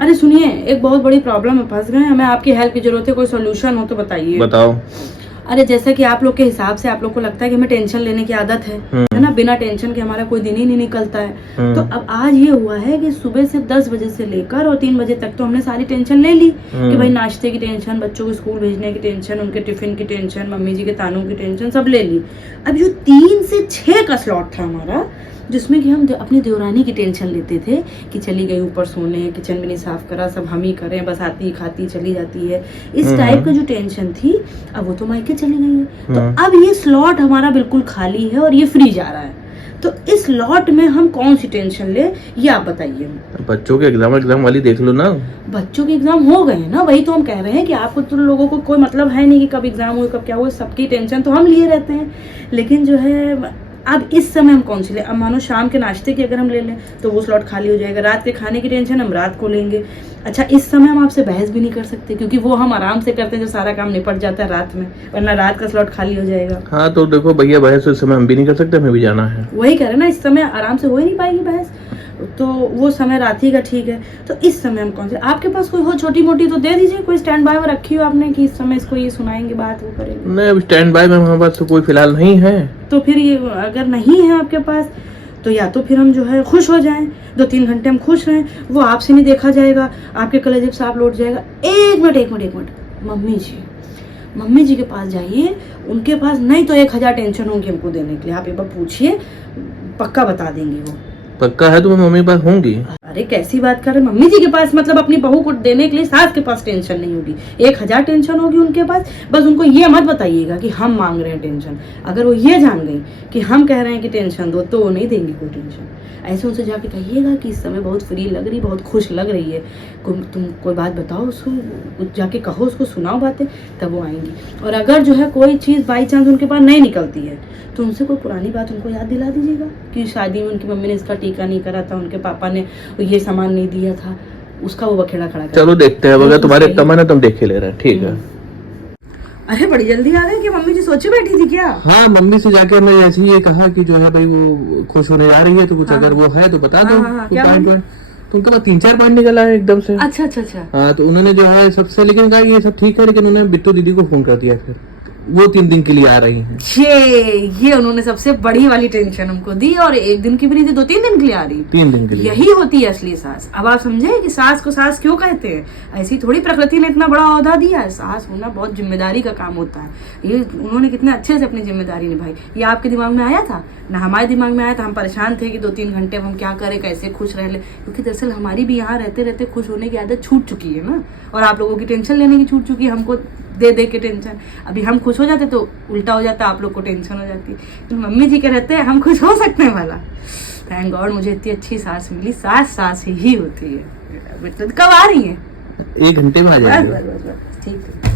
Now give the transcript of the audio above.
अरे सुनिए, एक बहुत बड़ी प्रॉब्लम में फंस गए हैं, हमें आपकी हेल्प की जरूरत है, कोई सोल्यूशन हो तो बताइए। बताओ। अरे जैसा कि आप लोग के हिसाब से आप लोग को लगता है कि हमें टेंशन लेने की आदत है ना, बिना टेंशन के हमारा कोई दिन ही नहीं निकलता है। तो अब आज ये हुआ है कि सुबह से 10 बजे से लेकर और 3 बजे तक तो हमने सारी टेंशन ले ली कि भाई नाश्ते की टेंशन, बच्चों को स्कूल भेजने की टेंशन, उनके टिफिन की टेंशन, मम्मी जी के तानों की टेंशन, सब ले ली। अब जो 3 से 6 का स्लॉट था हमारा, जिसमें कि हम अपनी देवरानी की टेंशन लेते थे कि चली गई ऊपर सोने, किचन भी नहीं साफ करा, सब हम ही करें, बस आती खाती चली जाती है, इस टाइप का जो टेंशन थी, अब वो तो मायके चली गई है। तो अब ये स्लॉट हमारा बिल्कुल खाली है और ये फ्री जा रहा है। तो इस लॉट में हम कौन सी टेंशन ले, ये आप बताइए। बच्चों के एग्जाम वाली देख लो ना। बच्चों के एग्जाम हो गए ना, वही तो हम कह रहे हैं कि आपको तो लोगों को कोई मतलब है नहीं कि कब एग्जाम हुए कब क्या हुए, सबकी टेंशन तो हम लिए रहते हैं। लेकिन जो है अब इस समय हम कौन सी ले, अब मानो शाम के नाश्ते की अगर हम ले लें तो वो स्लॉट खाली हो जाएगा, रात के खाने की टेंशन हम रात को लेंगे। अच्छा, इस समय हम आपसे बहस भी नहीं कर सकते क्योंकि वो हम आराम से करते हैं, जो सारा काम निपट जाता है रात में, वरना रात का स्लॉट खाली हो जाएगा। हाँ तो देखो भैया, बहस इस समय हम भी नहीं कर सकते, हमें भी जाना है। वही कह रहे ना, इस समय आराम से हो ही नहीं पाएगी बहस, तो वो समय रात ही का ठीक है। तो इस समय हम कौन से, आपके पास कोई हो छोटी मोटी तो दे दीजिए, कोई स्टैंड बाय में रखी हो आपने कि इस समय इसको ये सुनाएंगे बात, वो करेंगे। नहीं, अब स्टैंड बाय में हमारे पास तो कोई फिलहाल नहीं है। तो फिर ये अगर नहीं है आपके पास तो या तो फिर हम जो है खुश हो जाएं, 2-3 घंटे हम खुश रहें, वो आपसे नहीं देखा जाएगा, आपके कलेजे पे सांप लौट जाएगा। एक मिनट, मम्मी जी के पास जाइए, उनके पास नहीं तो 1000 टेंशन होंगी हमको देने के लिए, आप एक बार पूछिए, पक्का बता देंगी वो। पक्का है तो मैं मम्मी के पास होंगी। अरे कैसी बात कर रहे, मम्मी जी के पास मतलब अपनी बहू को देने के लिए सास के पास टेंशन नहीं होगी, 1000 टेंशन होगी उनके पास। बस उनको ये मत बताइएगा कि हम मांग रहे हैं टेंशन, अगर वो ये जान गई कि हम कह रहे हैं कि टेंशन दो तो वो नहीं देंगी कोई टेंशन। ऐसे उनसे जाके कहिएगा कि इस समय बहुत फ्री लग रही, बहुत खुश लग रही है, तुम कोई बात बताओ उसको, जाके कहो उसको, सुनाओ बातें, तब वो आएंगी। और अगर जो है कोई चीज़ बाई चांस उनके पास नहीं निकलती है तो उनसे कोई पुरानी बात उनको याद दिला दीजिएगा कि शादी में उनकी मम्मी ने इसका टीका नहीं करा था, उनके पापा ने ये सामान नहीं दिया था, उसका वो बखेड़ा खड़ा कर। चलो देखते हैं, अगर तुम्हारे तमन्ना तुम देख के ले रहे हैं, ठीक है। अरे बड़ी जल्दी आ गए कि मम्मी जी सोचे बैठी थी क्या? हाँ, मम्मी से जाके हमने ऐसे ही ये कहा कि जो है भाई वो खुश होने जा रही है, तो कुछ अगर वो है तो बता दो। तो उनका 3-4 पॉइंट निकला है एकदम से। अच्छा। हाँ, तो उन्होंने जो है सबसे, लेकिन कहा ये सब ठीक है, लेकिन उन्होंने बिट्टू दीदी को फोन कर दिया, फिर वो 3 दिन के लिए आ रही हैं। ये उन्होंने सबसे बड़ी वाली टेंशन हमको दी, और 1 दिन की भी नहीं थी, 2-3 दिन के लिए आ रही। 3 दिन के लिए। यही होती है असली सास। अब आप समझे कि सास को सास क्यों कहते हैं, ऐसी थोड़ी प्रकृति ने इतना बड़ा ओहदा दिया है। सास होना बहुत जिम्मेदारी का काम होता है, ये उन्होंने कितने अच्छे से अपनी जिम्मेदारी निभाई। ये आपके दिमाग में आया था ना, हमारे दिमाग में आया था। हम परेशान थे कि 2-3 घंटे हम क्या करें, कैसे खुश रह ले, क्योंकि दरअसल हमारी भी यहाँ रहते रहते खुश होने की आदत छूट चुकी है ना, और आप लोगों की टेंशन लेने की छूट चुकी है, हमको दे दे के टेंशन। अभी हम खुश हो जाते तो उल्टा हो जाता, आप लोग को टेंशन हो जाती। तो मम्मी जी के रहते हैं हम खुश हो सकते हैं वाला। थैंक गॉड मुझे इतनी अच्छी सास मिली, सास ही होती है। कब आ रही है? 1 घंटे में आ जाएगी। बस ठीक है।